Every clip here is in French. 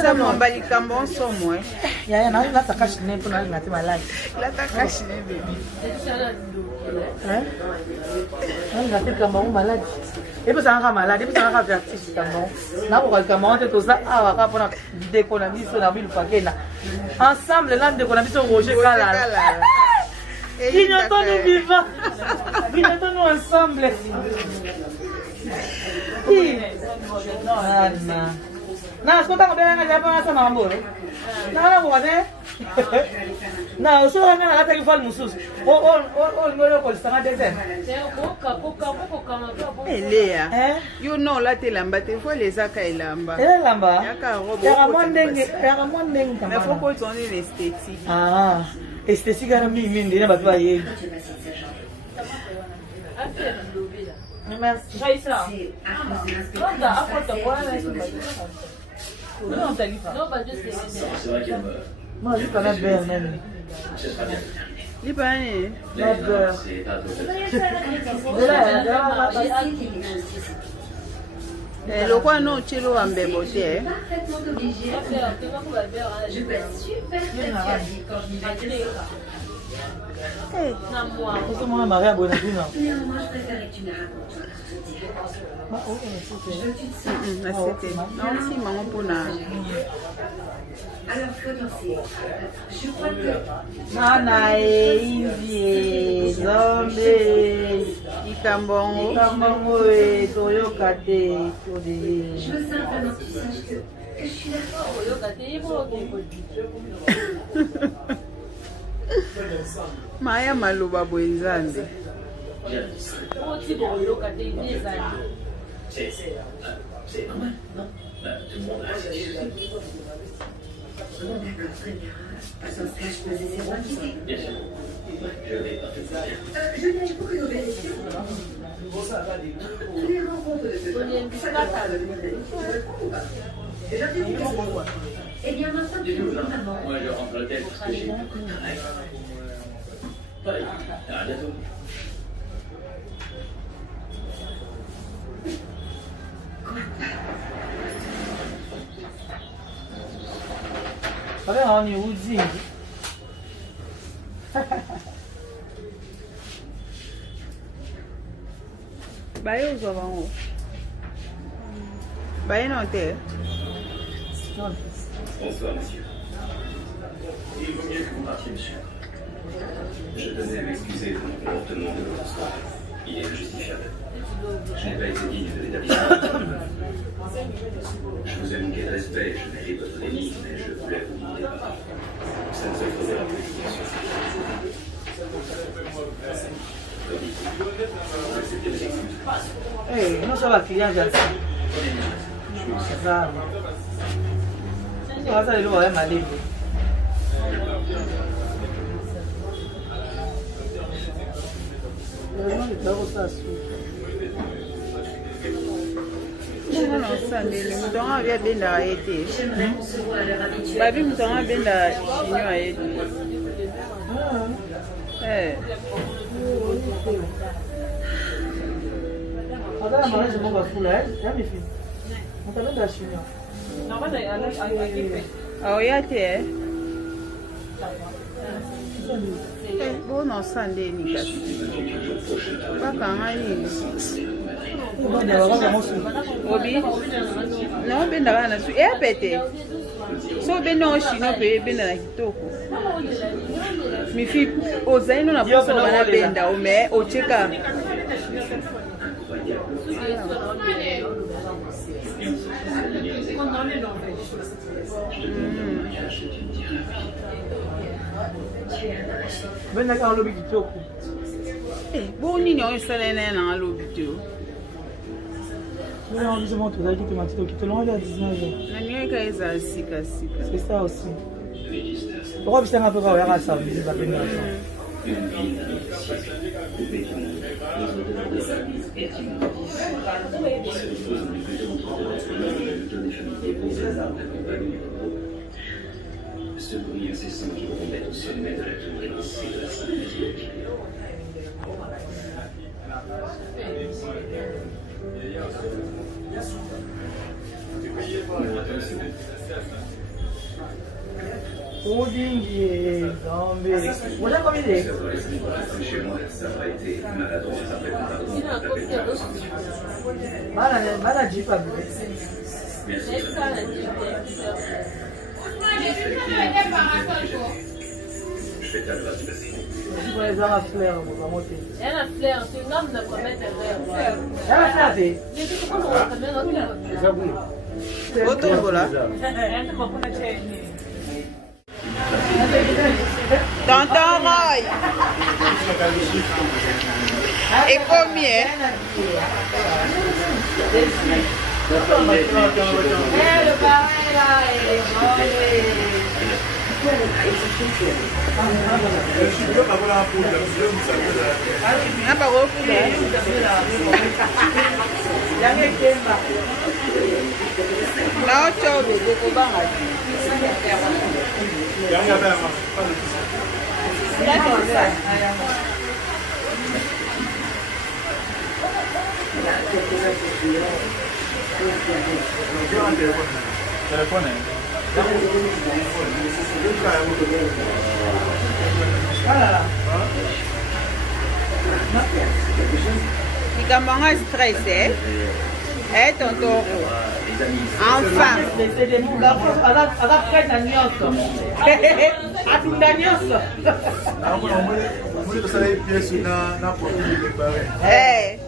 Ça m'en bat les cambons sont moins. Il y a un là, ça cache les pour la malade. Là, t'as caché les bébés. Hein? On a fait cambon malade. Et puis ça rend malade, et puis ça rend vertige cambon. Là, pour le cambon, c'est tout ça. Ah, on va prendre des économies sur la ville paquet. Ensemble, là, des économies sur Roger Kalal. Clignotons-nous vivants. Clignotons-nous ensemble. Non, est-ce que tu as bien regardé ça dans le monde? Non, non, non. Non, je suis en train de faire une fois le moussous. Léa, you know là t'es lamba, t'es fois les aka et lamba. Elle lamba. Mais faut qu'on tourne l'esthétique. Ah, esthétique à la mine, il n'y a pas de bailler. Merci. Moi, je connais bien même. Il pas né. La beurre. Le quoi non, tu l'as en béboté. Je peux être super persuadée quand je m'y vais. Moi, Maria Bonadine. Néanmoins, je préférais que tu me racontes toute différence. Je veux que tu te sentes. Non, si, maman, pour la. Alors, faut danser. Je crois que... Nana Eivie, Zombie, Ikambongo. Ikambongo, Toyokate, Je veux simplement que tu saches que je suis là. Maya Maluba Bwenzande. C'est normal, non? Tout le monde a ses soucis. D'accord, très bien. Pas sans cela, je peux essayer de m'inquiéter. Bien sûr. Je vais pas te faire. Je n'ai beaucoup de nouvelles questions. Les rencontres de ce genre, ça dépend de modèle. Eh bien, maintenant, tu nous vraiment. Moi, je rentre à l'hôtel parce que j'ai beaucoup de travail. Allez, à bientôt. Allez, on est où dit? Baye aux avant. Baye non t'es. Bonsoir, monsieur. Il vaut mieux que vous partiez, monsieur. Je tenais à m'excuser de mon comportement de l'autre soir. Il est injustifiable. Je n'ai pas été digne de l'établissement. Je vous ai manqué de respect, je mérite votre déni, mais je voulais vous demander pardon. Ça ne se faisait plus, bien sûr. Acceptez mes excuses. Eh, non, ça va, client, j'ai ça. On va aller voir ma livre. Mutonga vya benda aete. J'aimerais qu'on se voit à l'heure habituelle. Babi mutonga benda chignon aete. Eh. Agora mais eu vou fular, já me fiz. Não tá vendo a china? Não, mas aí. Ah, yate. Bon non sande ni kasi. Bakanga yini. Obi. Non benda bana su e pete. So benda o chino pe benda na kitoko. Mi fi ozaino na poso bana benda o me o cheka. Benda ka lobi kitoko. Bon nini o salene na lobi to. Non, je montre là qui te m'a dit que tu l'as à 19 ans. Nani ka eza sika sika. C'est ça aussi. Pourquoi tu un peu quand on a ça, c'est pas bien. Une vie siècle, coupée du monde, aux odeurs de la vie pertinente. Il se repose dans les plus grandes de la famille, de donner famille des beaux hasards d'accompagner les propos. Ce bruit incessant qui retombait au sommet de la tour élancée de la Sainte-Marie. Voilà combien il est. Chez moi, ça a été maladroit après pardon. Voilà, j'ai pas vu. Merci. Je fais ta place, merci. Je vais les avoir fleurs, on va monter. Elle a fleur, c'est un homme de promettre un verre. Elle a fleur, Otombola. Tonton Roy. Et combien? Le pareil là, il est Nikamanga stressé. Eh, tonton. Enfin. C'est des mots. Après, la nyonso. Atunda nyonso. Eh.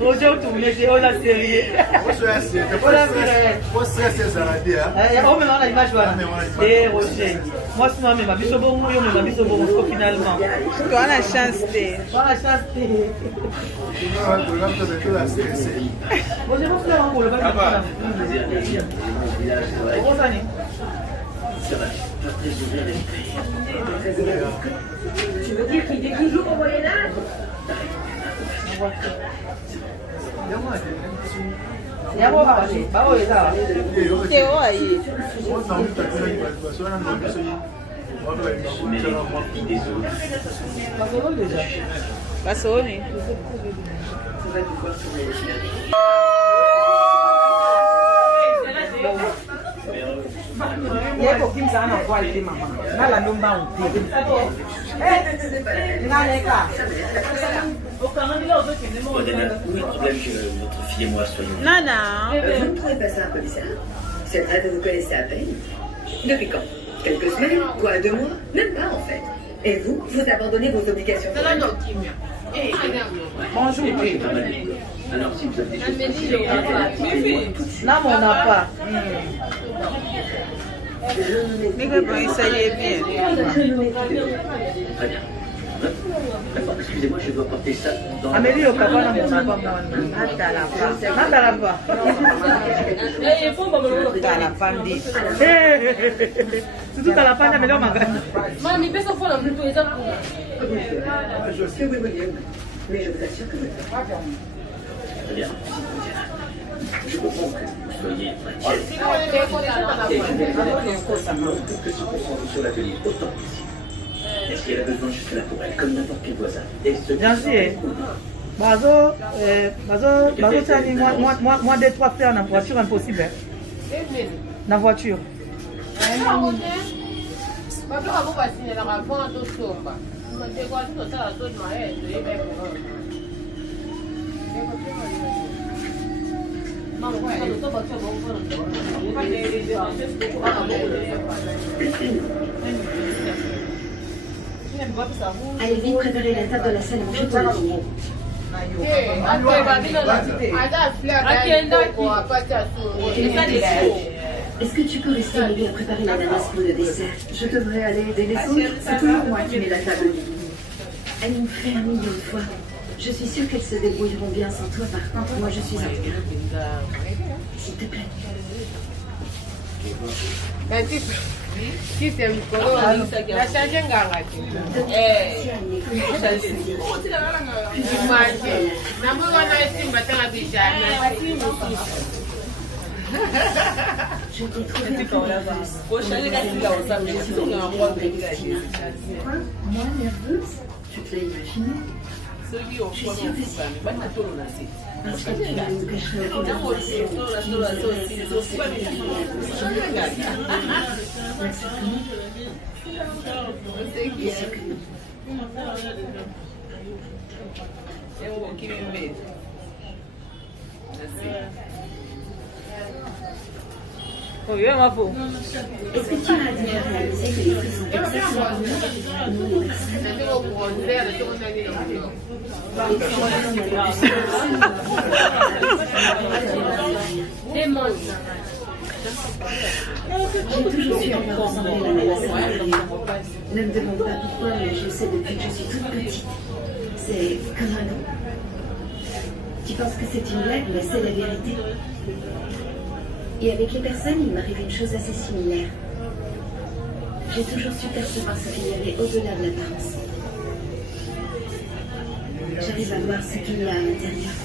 Aujourd'hui, on a sérieux. On a l'image. Et Roger. Moi, je suis ma biso bon, moi, ma biso bon, finalement. Tu as la chance de. Tu as la chance de. Bon, je vais faire un peu le bain. Tu veux dire qu'il décrit jour au Moyen-Âge? Théo aïe. Basoni. Odena, où est le problème que votre fille et moi soyons? Nana. Vous ne trouvez pas ça un peu bizarre? C'est vrai, vous vous connaissez à peine. Depuis quand? Quelques semaines? Quoi, 2 mois? Même pas, en fait. Et vous, vous abandonnez vos obligations. Bonjour. Alors, si vous avez des choses Non, on n'a pas. Mais comment il s'allait bien? très bien. D'accord, excusez-moi, je dois porter ça dans... Amélie, au papa, on n'a pas. Surtout à la fin, mais on m'a Mami, mais ça faut la plus tôt. Je sais, oui, William. Mais je vous assure que Très bien. Je comprends que vous soyez inquiet. Et je vais que se concentre sur l'atelier autant que possible. Et si elle a besoin, je suis là pour elle, comme n'importe quel voisin. Et ce bien sûr. Moi, 2-3 faire dans la voiture, impossible. Dans la voiture. allez vite préparer la table de la salle à manger pour le dîner. Est-ce que tu peux rester m'aider à préparer l'ananas pour le dessert? Je devrais aller aider les autres. C'est toujours moi qui mets la table. Elles m'ont fait 1 million de fois. Je suis sûre qu'elles se débrouilleront bien sans toi. Par contre, moi je suis en retard. S'il te plaît. Kiti ya mikono na change nganga tu. Imagine. Na mbona wanaesimba tena bijana. Je t'ai trouvé un peu nerveuse. Moi, nerveuse? Tu te l'as imaginé? Je suis sûre que si. Parce que tu ne me cacherais aucune Oui, ma faux. Est-ce que tu as déjà réalisé que les prix sont exactement comme nous, les J'ai toujours su à quoi ressemblait la nana. Ne me demande pas pourquoi, mais je sais depuis que je suis toute petite. C'est comme un nom. Tu penses que c'est une blague, mais c'est la vérité. Et avec les personnes, il m'arrive une chose assez similaire. J'ai toujours su percevoir ce qu'il y avait au-delà de l'apparence. J'arrive à voir ce qu'il y a à l'intérieur.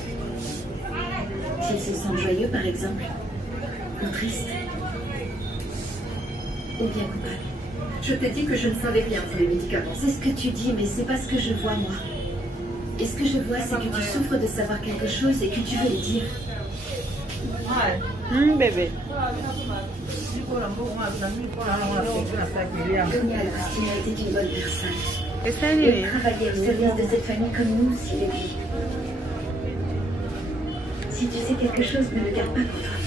S'ils se sentent joyeux, par exemple, ou tristes, ou bien coupables. Je t'ai dit que je ne savais rien sur les médicaments. C'est ce que tu dis, mais c'est pas ce que je vois, moi. Et ce que je vois, c'est que tu souffres de savoir quelque chose et que tu veux le dire. Bébé. Dunia Agustina était une bonne personne. Et ça, Il travaillait au service de cette famille comme nous, s'il est dit. Si tu sais quelque chose, ne le garde pas pour toi.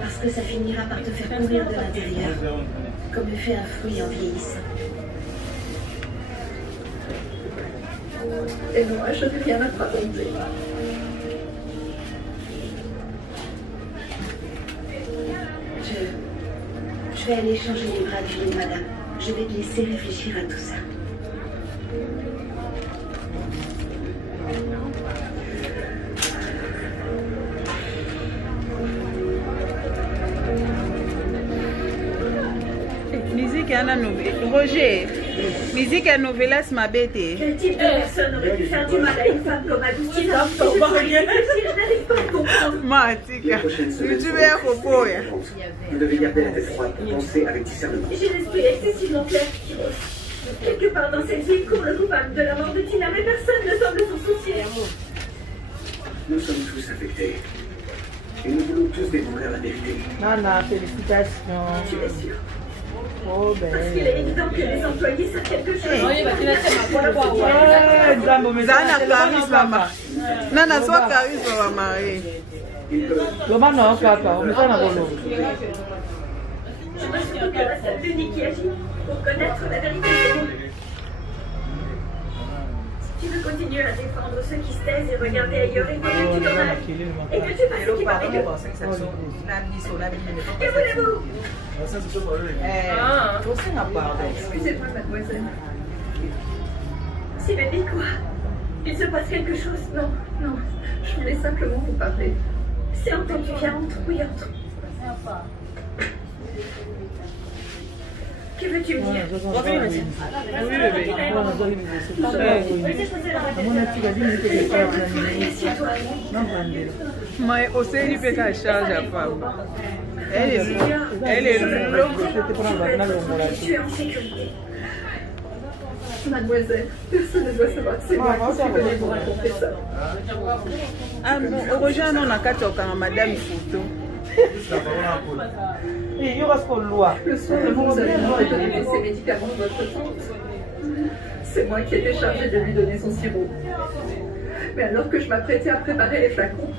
Parce que ça finira par te faire pourrir de l'intérieur, comme le fait un fruit en vieillissant. Et moi, je n'ai rien à te raconter. Je vais aller changer les bras du lit, madame. Je vais te laisser réfléchir à tout ça. Musique à la nouvelle. Roger, musique à novelas ma bête. Quel type de personne aurait pu faire du mal à une femme comme Agustina? Je n'arrive pas à comprendre. Matika, tu veux reposer. Vous devez garder la tête froide pour penser avec discernement. J'ai l'esprit excessivement clair, Kyros. Quelque part dans cette ville court le coupable de la mort de Tina, mais personne ne semble s'en soucier. Nous sommes tous affectés. Et nous voulons tous découvrir la vérité. Nana, félicitations. Tu es sûr? Oh ben. Parce qu'il est évident que les employés savent quelque chose. Zana charisme, Nana soit charisme va marier. Loma non, kaka, on est pas dans le lot. Je me suis que la seule unique qui agit pour connaître la vérité du monde. Si tu veux continuer à défendre ceux qui se taisent et regarder ailleurs et que tu t'en ailles, et que tu fasses ce qui paraît que... Que voulez-vous? Excusez-moi, mademoiselle. Si baby, quoi? Il se passe quelque chose? Non, non. Je voulais simplement vous parler. C'est entendu, viens, entre. Oui, entre. Que veux-tu me dire? Mais aussi, il peut qu'à charge à femme. Elle est longue. Tu es en sécurité. Mademoiselle, personne ne doit savoir que c'est moi qui suis venue vous raconter ça. Ah bon, heureusement, on a qu'à toquer à madame photo. Il y aura ce qu'on loin. Le soir, vous avez donné ces médicaments de votre tante. C'est moi qui étais chargée de lui donner son sirop. Mais alors que je m'apprêtais à préparer les flacons,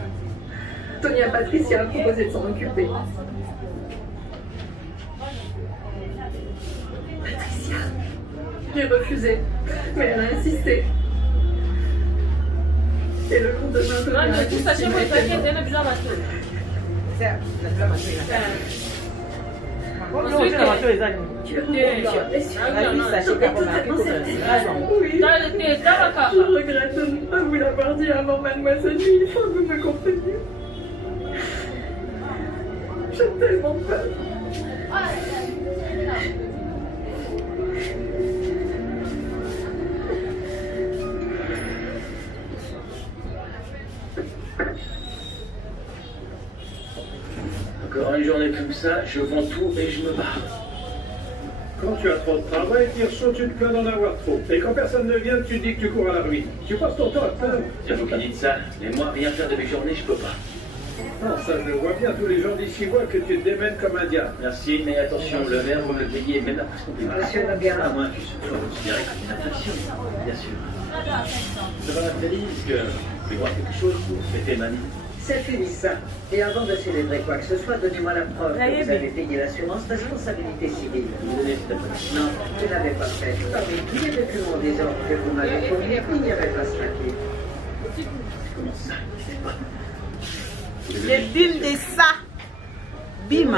Tonia Patricia a proposé de s'en occuper. Patricia, j'ai refusé, mais elle a insisté. Et le lendemain, Tonia a dit tu je regrette de ne pas vous l'avoir dit avant, mademoiselle, mais il faut que vous me compreniez. J'ai tellement peur. Encore une journée comme ça, je vends tout et je me barre. Quand tu as trop de travail, Kirchhoff, tu te plains d'en avoir trop. Et quand personne ne vient, tu dis que tu cours à la ruine. Tu passes ton temps à te plaindre. C'est vous qui dites ça, mais moi, rien faire de mes journées, je peux pas. Non, ça je le vois bien. Tous les gens d'ici voient que tu te démènes comme un diable. Merci, mais attention, le verre, vous me le payez même après ce compliment. Monsieur Noguera. À moins que ce soit considéré comme une infraction, bien sûr. Ça va, Nathalie, est-ce que vous voulez voir quelque chose pour fêter ma vie? C'est fini ça. Et avant de célébrer quoi que ce soit, donnez-moi la preuve que vous avez payé l'assurance responsabilité civile. Vous donnez cette information? Non, je n'avais pas fait. Parmi tous les documents des ordres que vous m'avez fournis, il n'y avait pas ce papier. Comment ça? C'est pas... Le bim de ça. Bim.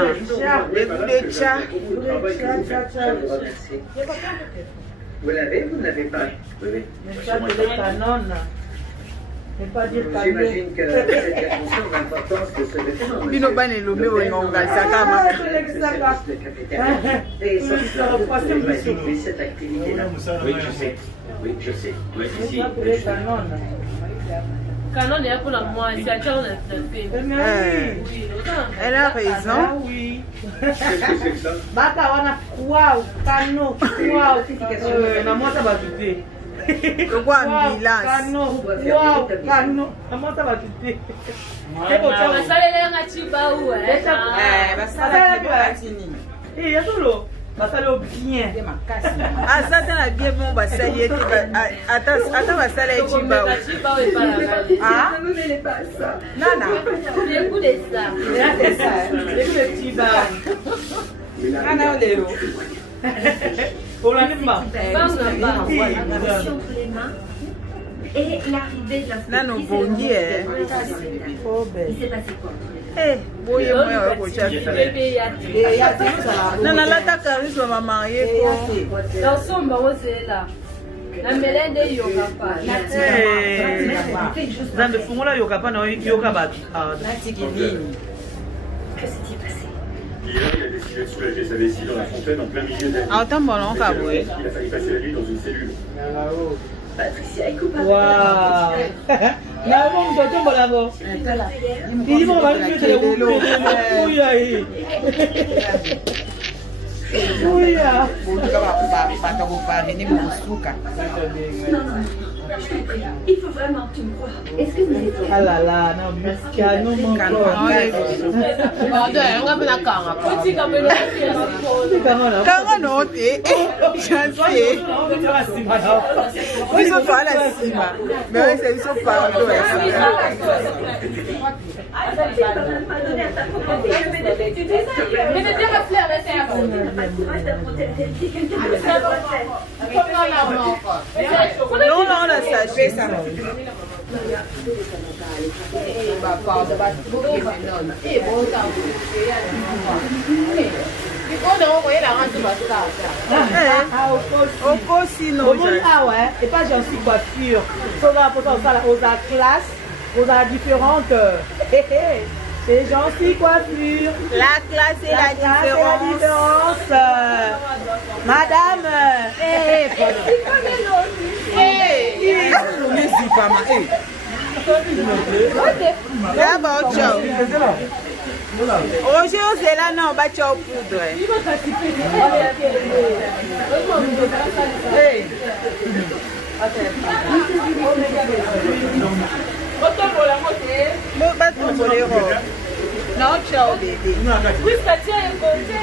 Le bout de chat. Je vous remercie. Vous l'avez ou vous ne l'avez pas? Oui, oui. J'imagine que vous êtes bien conscient de l'importance de ce document. Bino bane lomé wengonga sakama. Et sans cela, vous ne pouvez pas effectuer cette activité-là. Oui, je sais. Oui, je sais. Oui, ici. Oui, je sais. Canon est pour la moi, c'est à Charles Elle a raison. Oui. Qu'est-ce que c'est que ça? Baka wana waouh, kano, waouh. Na moi ça va douter. Lokwa ambulance. Kano, waouh, kano. Na moi ça va douter. basalela chiba ou Basala kibatini. Eh, yatolo. Basalo bien. Azata na bien bon basali ete ata basala echiba. Ah, nana. le coup de ça. Nana oleo. Olanimba. Attention pour les mains. Et l'arrivée de la Nano bongi Il s'est passé quoi? Eh, boye moya wa kocha. Nana lata karisma mama yeko. Dans son baron c'est là. La mélède yoga pas. Zambe fungola yoka pa na yoka batu. Que s'est-il passé? Hier, il a décidé de soulager sa vessie dans la fontaine en plein milieu de la nuit. Ah, autant bon ka boye. Il a failli passer la nuit dans une cellule. Patricia est coupable. Waouh. Na bon toto bolabo. Ili mo ba ni tele wo. Uya yi. Uya. Bata kopari ni musuka. Non, je t'en prie. Il faut vraiment que tu me crois. Est-ce que vous êtes Ah là là, non, Muscano, mon Kanga no te. Chance. Ils sont pas la cima. Mais ils sont pas non, non, on a sachet ça. Et pas gentil coiffure. Aux classes, aux différentes. C'est gentil coiffure. La classe et la différence. Madame. D'abord, ciao. Roger, c'est là, non, bah, ciao, poudre. Non, ciao, bébé. Oui, ça tient un côté.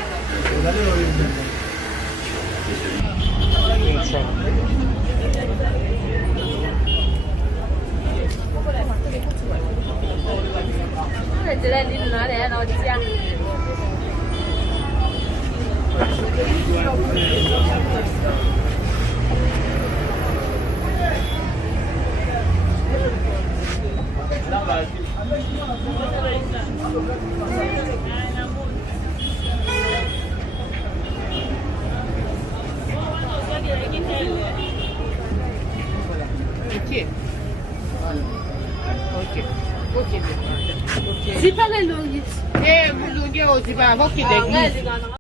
Si par les longues. mulunge ozibanga okide